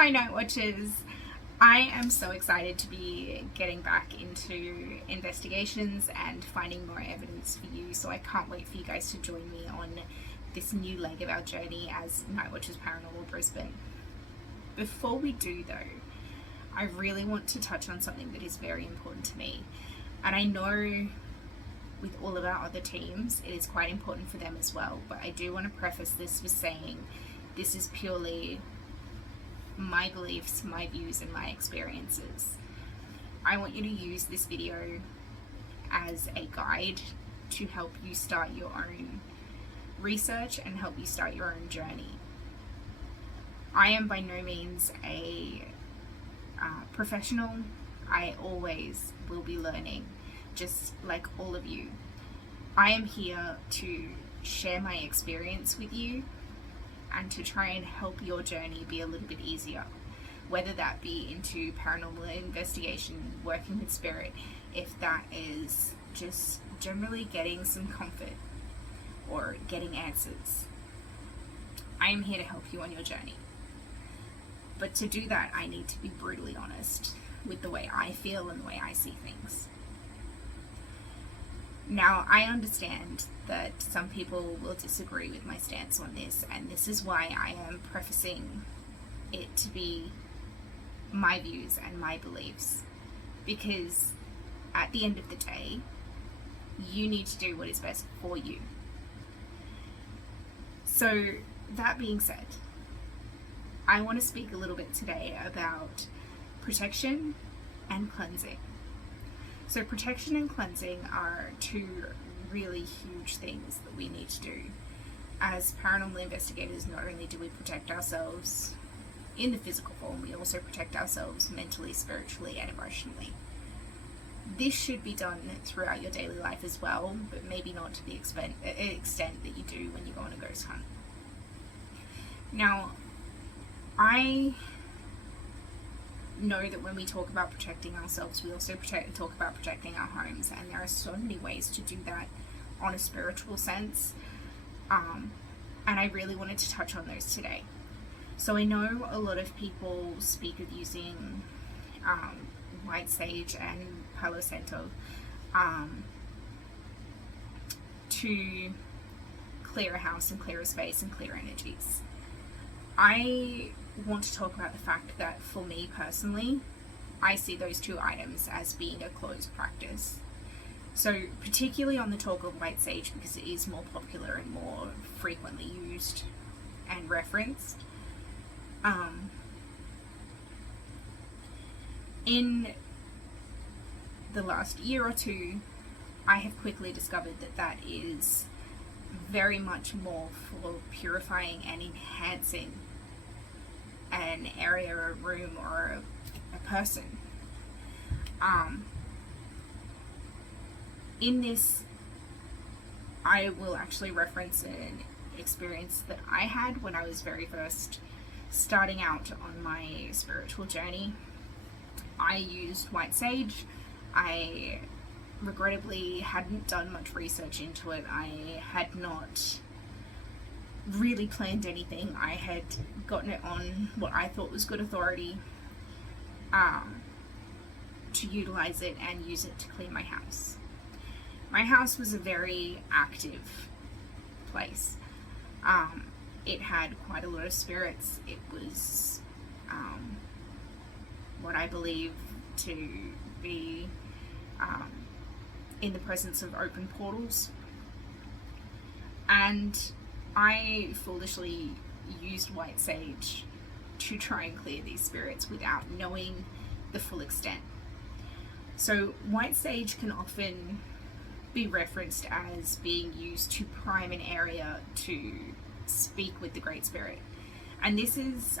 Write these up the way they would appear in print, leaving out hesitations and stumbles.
Hi Night Watchers. I am so excited to be getting back into investigations and finding more evidence for you, so I can't wait for you guys to join me on this new leg of our journey as Night Watchers Paranormal Brisbane. Before we do though, I really want to touch on something that is very important to me, and I know with all of our other teams it is quite important for them as well, but I do want to preface this with saying this is purely my beliefs, my views, and my experiences. I want you to use this video as a guide to help you start your own research and help you start your own journey. I am by no means a professional. I always will be learning, just like all of you. I am here to share my experience with you and to try and help your journey be a little bit easier, whether that be into paranormal investigation, working with spirit, if that is just generally getting some comfort or getting answers. I am here to help you on your journey. But to do that, I need to be brutally honest with the way I feel and the way I see things. Now, I understand that some people will disagree with my stance on this, and this is why I am prefacing it to be my views and my beliefs, because at the end of the day, you need to do what is best for you. So, that being said, I want to speak a little bit today about protection and cleansing. So protection and cleansing are two really huge things that we need to do. As paranormal investigators, not only do we protect ourselves in the physical form, we also protect ourselves mentally, spiritually, and emotionally. This should be done throughout your daily life as well, but maybe not to the extent that you do when you go on a ghost hunt. Now, I know that when we talk about protecting ourselves, we also talk about protecting our homes, and there are so many ways to do that on a spiritual sense, and I really wanted to touch on those today. So I know a lot of people speak of using white sage and Palo Santo to clear a house and clear a space and clear energies. I want to talk about the fact that for me personally, I see those two items as being a closed practice. So particularly on the talk of white sage, because it is more popular and more frequently used and referenced. In the last year or two, I have quickly discovered that that is very much more for purifying and enhancing an area or a room or a person. In this, I will actually reference an experience that I had when I was very first starting out on my spiritual journey. I used white sage. I regrettably hadn't done much research into it. I had not really planned anything. I had gotten it on what I thought was good authority to utilize it and use it to clean my house. My house was a very active place. It had quite a lot of spirits. It was what I believe to be in the presence of open portals, and I foolishly used white sage to try and clear these spirits without knowing the full extent. So white sage can often be referenced as being used to prime an area to speak with the Great Spirit. And this is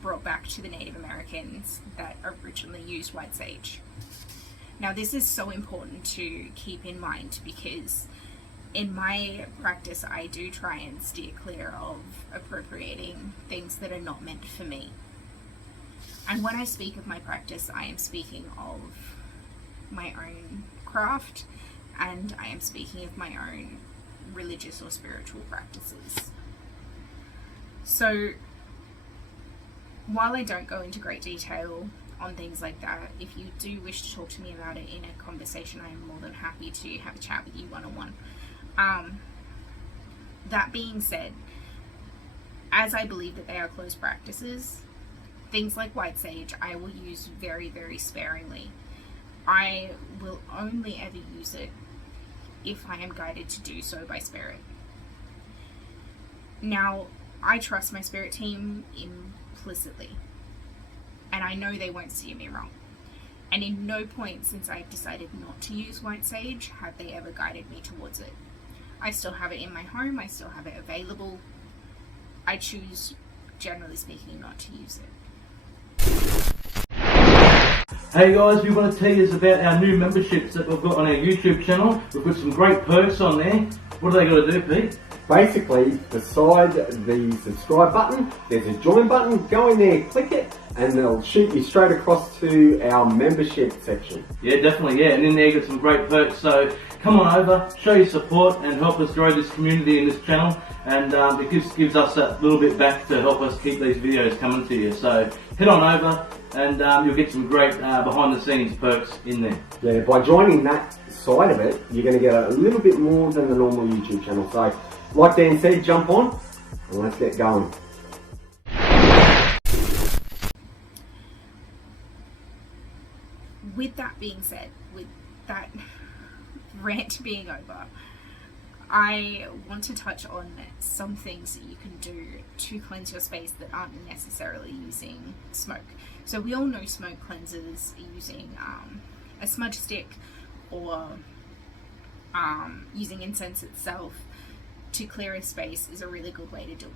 brought back to the Native Americans that originally used white sage. Now this is so important to keep in mind, because in my practice, I do try and steer clear of appropriating things that are not meant for me. And when I speak of my practice, I am speaking of my own craft, and I am speaking of my own religious or spiritual practices. So while I don't go into great detail on things like that, if you do wish to talk to me about it in a conversation, I am more than happy to have a chat with you one-on-one. That being said, as I believe that they are closed practices, things like white sage I will use very, very sparingly. I will only ever use it if I am guided to do so by spirit. Now, I trust my spirit team implicitly, and I know they won't steer me wrong. And in no point since I've decided not to use white sage have they ever guided me towards it. I still have it in my home, I still have it available. I choose, generally speaking, not to use it. Hey guys, we want to tell you about our new memberships that we've got on our YouTube channel. We've got some great perks on there. What do they got to do, Pete? Basically, beside the subscribe button, there's a join button. Go in there, click it, and they'll shoot you straight across to our membership section. Yeah, definitely, yeah. And in there you got some great perks. So come on over, show your support, and help us grow this community and this channel. And it gives us that little bit back to help us keep these videos coming to you. So head on over, and you'll get some great behind the scenes perks in there. Yeah, by joining that side of it, you're going to get a little bit more than the normal YouTube channel. So, like Dan said, jump on and let's get going. With that being said, with that rant being over, I want to touch on some things that you can do to cleanse your space that aren't necessarily using smoke. So we all know smoke cleansers using a smudge stick or using incense itself to clear a space is a really good way to do it.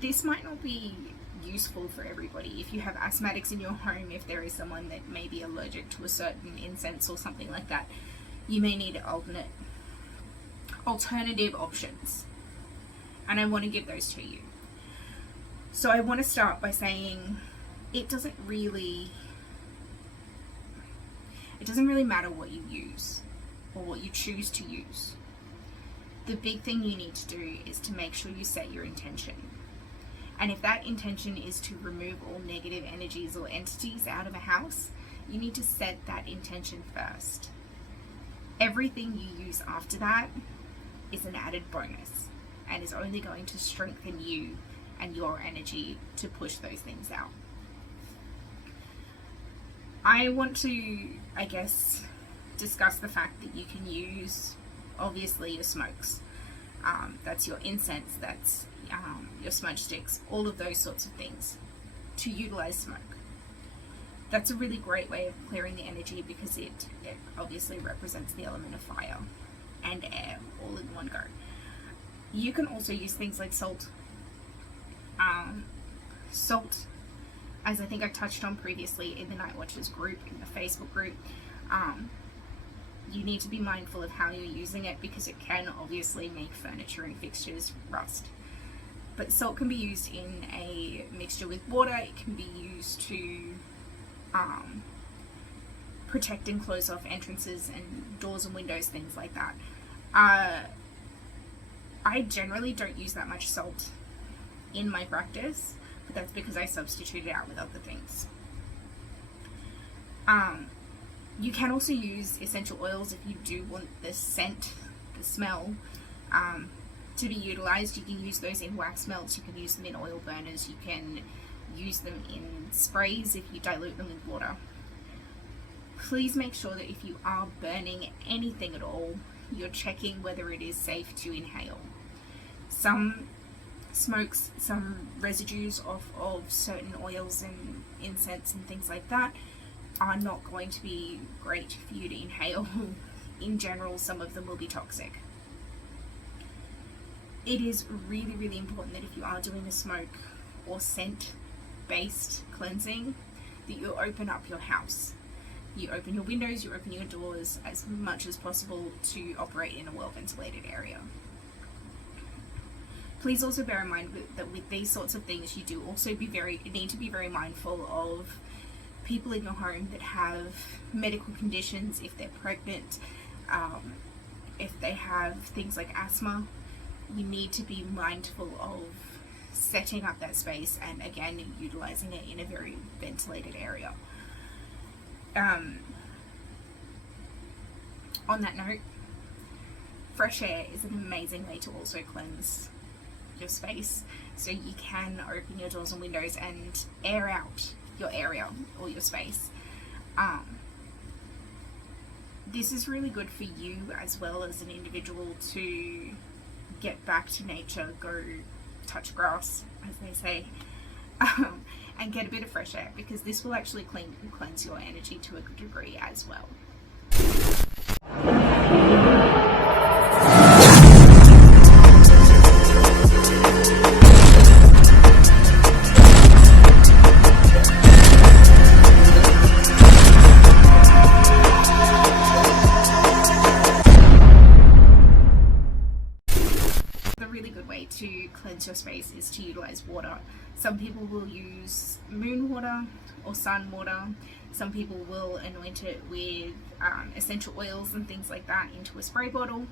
This might not be useful for everybody. If you have asthmatics in your home, if there is someone that may be allergic to a certain incense or something like that, you may need alternative options, and I want to give those to you. So I want to start by saying it doesn't really matter what you use or what you choose to use. The big thing you need to do is to make sure you set your intention. And if that intention is to remove all negative energies or entities out of a house, you need to set that intention first. Everything you use after that is an added bonus and is only going to strengthen you and your energy to push those things out. I want to, discuss the fact that you can use, obviously, your smokes. That's your incense, that's your smudge sticks, all of those sorts of things, to utilize smoke. That's a really great way of clearing the energy because it obviously represents the element of fire and air all in one go. You can also use things like salt. Salt, as I think I touched on previously in the Night Watchers group, in the Facebook group, you need to be mindful of how you're using it because it can obviously make furniture and fixtures rust. But salt can be used in a mixture with water. It can be used to protect and close off entrances and doors and windows, things like that. I generally don't use that much salt in my practice, but that's because I substitute it out with other things. You can also use essential oils if you do want the scent, the smell, to be utilized. You can use those in wax melts, you can use them in oil burners, you can use them in sprays if you dilute them with water. Please make sure that if you are burning anything at all, you're checking whether it is safe to inhale. Some smokes, some residues of certain oils and incense and things like that are not going to be great for you to inhale. In general, some of them will be toxic. It is really, really important that if you are doing a smoke or scent-based cleansing, that you open up your house. You open your windows, you open your doors as much as possible to operate in a well-ventilated area. Please also bear in mind that with these sorts of things, you do also need to be very mindful of people in your home that have medical conditions, if they're pregnant, if they have things like asthma. You need to be mindful of setting up that space and again utilizing it in a very ventilated area. On that note, fresh air is an amazing way to also cleanse your space. So you can open your doors and windows and air out your area or your space. This is really good for you as well as an individual to get back to nature, go touch grass, as they say, and get a bit of fresh air, because this will actually cleanse your energy to a good degree as well. To cleanse your space is to utilize water. Some people will use moon water or sun water. Some people will anoint it with essential oils and things like that into a spray bottle.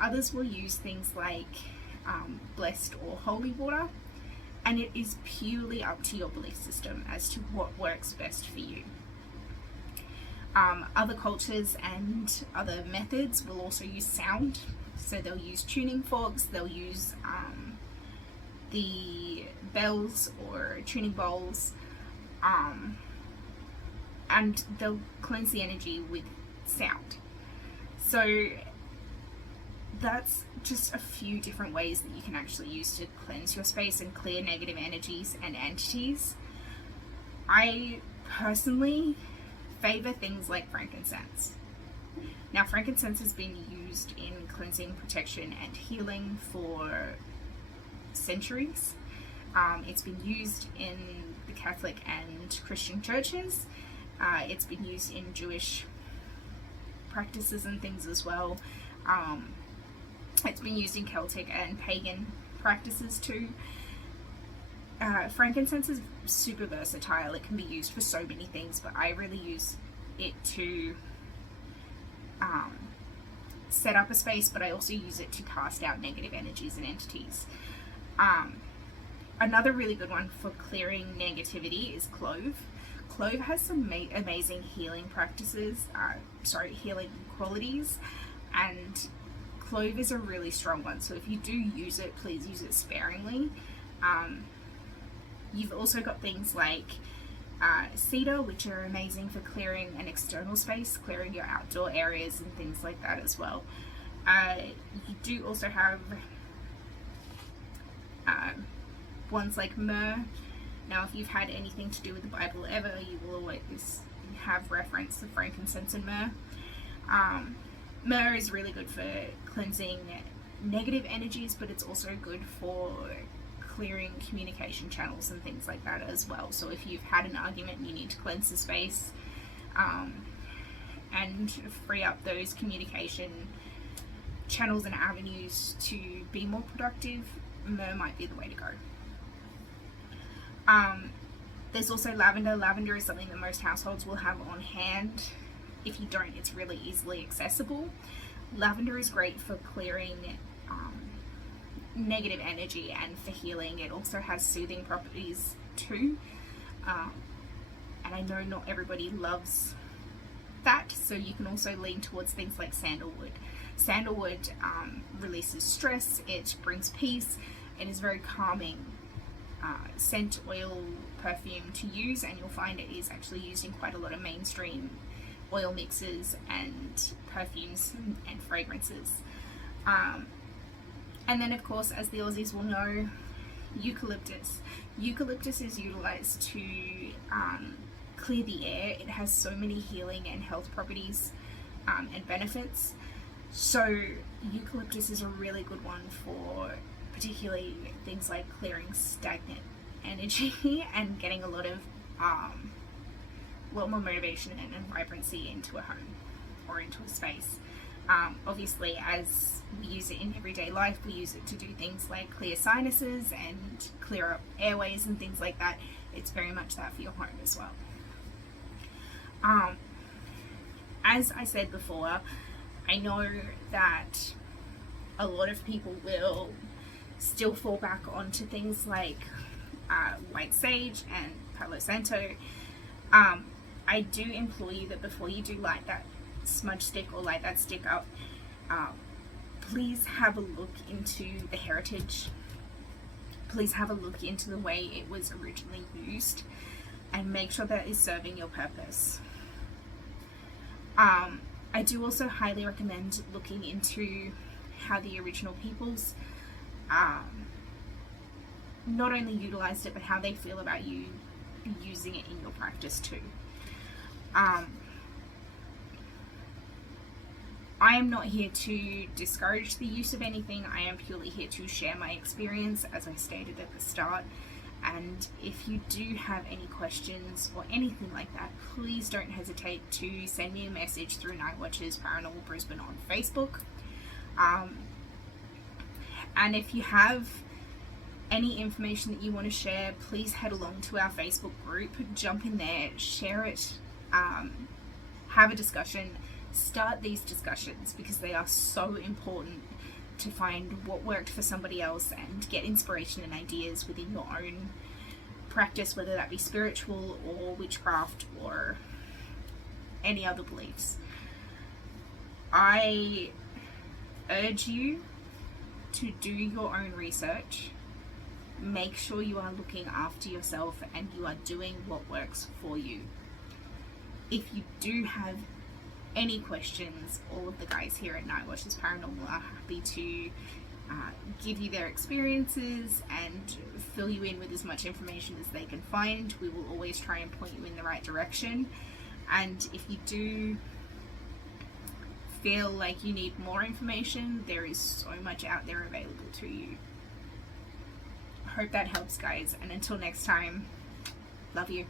Others will use things like blessed or holy water, and it is purely up to your belief system as to what works best for you. Other cultures and other methods will also use sound. So they'll use tuning forks, they'll use the bells or tuning bowls, and they'll cleanse the energy with sound. So that's just a few different ways that you can actually use to cleanse your space and clear negative energies and entities. I personally favor things like frankincense. Now, frankincense has been used in cleansing, protection, and healing for centuries. It's been used in the Catholic and Christian churches. It's been used in Jewish practices and things as well. It's been used in Celtic and pagan practices too. Frankincense is super versatile. It can be used for so many things, but I really use it to set up a space, but I also use it to cast out negative energies and entities. Another really good one for clearing negativity is clove. Clove has some amazing healing practices, healing qualities, and clove is a really strong one. So if you do use it, please use it sparingly. You've also got things like cedar, which are amazing for clearing an external space, clearing your outdoor areas and things like that as well. You do also have ones like myrrh. Now, if you've had anything to do with the Bible ever, you will always have reference to frankincense and myrrh. Myrrh is really good for cleansing negative energies, but it's also good for clearing communication channels and things like that as well. So if you've had an argument and you need to cleanse the space and free up those communication channels and avenues to be more productive, myrrh might be the way to go. There's also lavender. Lavender is something that most households will have on hand. If you don't, it's really easily accessible. Lavender is great for clearing negative energy and for healing. It also has soothing properties too, and I know not everybody loves that, so you can also lean towards things like sandalwood. Sandalwood releases stress, it brings peace, it is very calming scent, oil, perfume to use, and you'll find it is actually used in quite a lot of mainstream oil mixes and perfumes and fragrances. And then, of course, as the Aussies will know, eucalyptus. Eucalyptus is utilized to clear the air. It has so many healing and health properties and benefits. So eucalyptus is a really good one for particularly things like clearing stagnant energy and getting a lot more motivation and vibrancy into a home or into a space. Obviously, as we use it in everyday life, we use it to do things like clear sinuses and clear up airways and things like that. It's very much that for your home as well. As I said before, I know that a lot of people will still fall back onto things like white sage and Palo Santo. I do implore you that before you do light that smudge stick or light that stick up, please have a look into the heritage. Please have a look into the way it was originally used and make sure that it is serving your purpose. I do also highly recommend looking into how the original peoples not only utilized it, but how they feel about you using it in your practice too. I am not here to discourage the use of anything. I am purely here to share my experience, as I stated at the start. And if you do have any questions or anything like that, please don't hesitate to send me a message through Nightwatchers Paranormal Brisbane on Facebook. And if you have any information that you want to share, please head along to our Facebook group, jump in there, share it, have a discussion, start these discussions, because they are so important to find what worked for somebody else and get inspiration and ideas within your own practice, whether that be spiritual or witchcraft or any other beliefs. I urge you to do your own research. Make sure you are looking after yourself and you are doing what works for you. If you do have any questions, all of the guys here at Nightwatchers Paranormal are happy to give you their experiences and fill you in with as much information as they can find. We will always try and point you in the right direction. And if you do feel like you need more information, there is so much out there available to you. Hope that helps, guys, and until next time, love you.